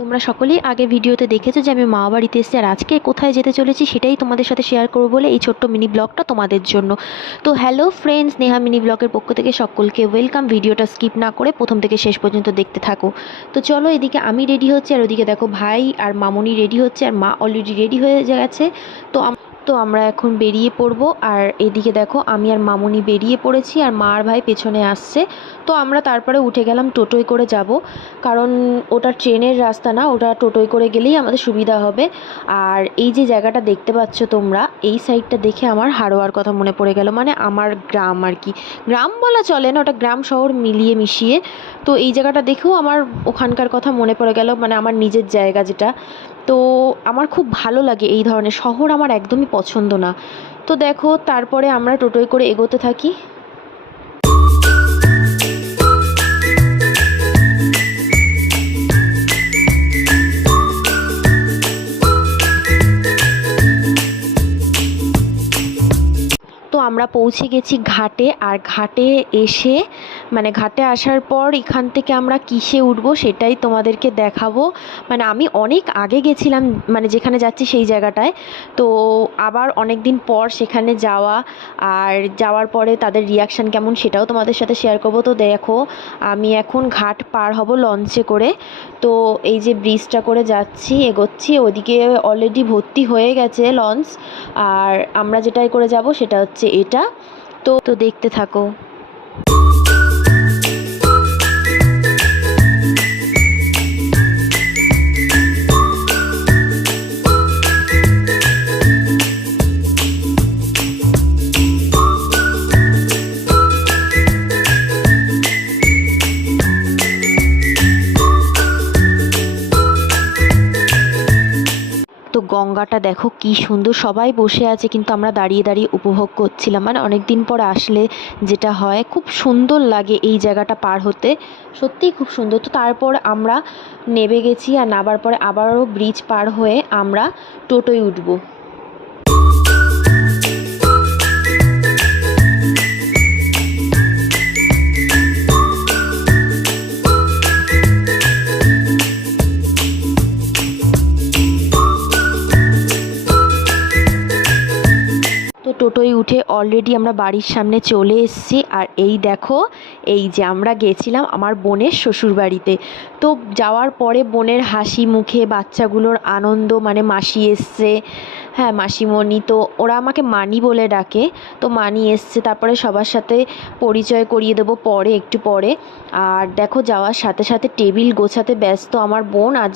তোমরা সকলেই আগে ভিডিওতে দেখেছো যে আমি মা বাড়িতে এসেছি, আর আজকে কোথায় যেতে চলেছি সেটাই তোমাদের সাথে শেয়ার করবো বলে এই ছোট্ট মিনি ব্লগটা তোমাদের জন্য। তো হ্যালো ফ্রেন্ডস, নেহা মিনি ব্লগের পক্ষ থেকে সকলকে ওয়েলকাম। ভিডিওটা স্কিপ না করে প্রথম থেকে শেষ পর্যন্ত দেখতে থাকো। তো চলো, এদিকে আমি রেডি হচ্ছি আর ওদিকে দেখো ভাই আর মামনি রেডি হচ্ছে, আর মা অলরেডি রেডি হয়ে গেছে। তো আমরা এখন বেরিয়ে পড়বো। আর এদিকে দেখো আমি আর মামনি বেরিয়ে পড়েছি, আর মা আর ভাই পেছনে আসছে। তো আমরা তারপরে উঠে গেলাম, টোটোয় করে যাব, কারণ ওটা ট্রেনের রাস্তা না, ওটা টোটোয় করে গেলেই আমাদের সুবিধা হবে। আর এই যে জায়গাটা দেখতে পাচ্ছ তোমরা, এই সাইডটা দেখে আমার হাড়োয়ার কথা মনে পড়ে গেল, মানে আমার গ্রাম আর কি, গ্রাম বলা চলে না, ওটা গ্রাম শহর মিলিয়ে মিশিয়ে। তো এই জায়গাটা দেখেও আমার ওখানকার কথা মনে পড়ে গেল, মানে আমার নিজের জায়গা যেটা। তো আমার খুব ভালো লাগে এই ধরনের শহর, আমার একদমই পছন্দ না। তো দেখো তারপরে আমরা টোটোয় করে এগোতে থাকি। তো আমরা পৌঁছে গেছি ঘাটে, আর ঘাটে এসে মানে ঘাটে আসার পর এখান থেকে আমরা কিসে উঠবো সেটাই তোমাদেরকে দেখাবো। মানে আমি অনেক আগে গেছিলাম, মানে যেখানে যাচ্ছি সেই জায়গাটায়। তো আবার অনেক দিন পর সেখানে যাওয়া, আর যাওয়ার পরে তাদের রিয়াকশান কেমন সেটাও তোমাদের সাথে শেয়ার করবো। তো দেখো আমি এখন ঘাট পার হব লঞ্চে করে। তো এই যে ব্রিজটা করে যাচ্ছি, এগোচ্ছি, ওদিকে অলরেডি ভর্তি হয়ে গেছে লঞ্চ। আর আমরা যেটাই করে যাব সেটা হচ্ছে এটা। তো তো দেখতে থাকো। তো গঙ্গাটা দেখো কি সুন্দর, সবাই বসে আছে কিন্তু আমরা দাঁড়িয়ে দাঁড়িয়ে উপভোগ করছিলাম। মানে অনেক দিন পর আসলে যেটা হয়, খুব সুন্দর লাগে এই জায়গাটা পার হতে, সত্যিই খুব সুন্দর। তো তারপর আমরা নেমে গেছি, আর নামার পরে আবারও ব্রিজ পার হয়ে আমরা টোটোয় উঠবো। তো টোটোয় উঠে অলরেডি আমরা বাড়ির সামনে চলে এসেছি। আর এই দেখো, এই যে আমরা গেছিলাম আমার বোনের শ্বশুর বাড়িতে। তো যাওয়ার পরে বোনের হাসি মুখে, বাচ্চাগুলোর আনন্দ, মানে মাসি এসছে, হ্যাঁ মাসিমণি, তো ওরা আমাকে মানি বলে ডাকে। তো মানি এসছে, তারপরে সবার সাথে পরিচয় করিয়ে দেবো পরে, একটু পরে। আর দেখো যাওয়ার সাথে সাথে টেবিল গোছাতে ব্যস্ত আমার বোন। আর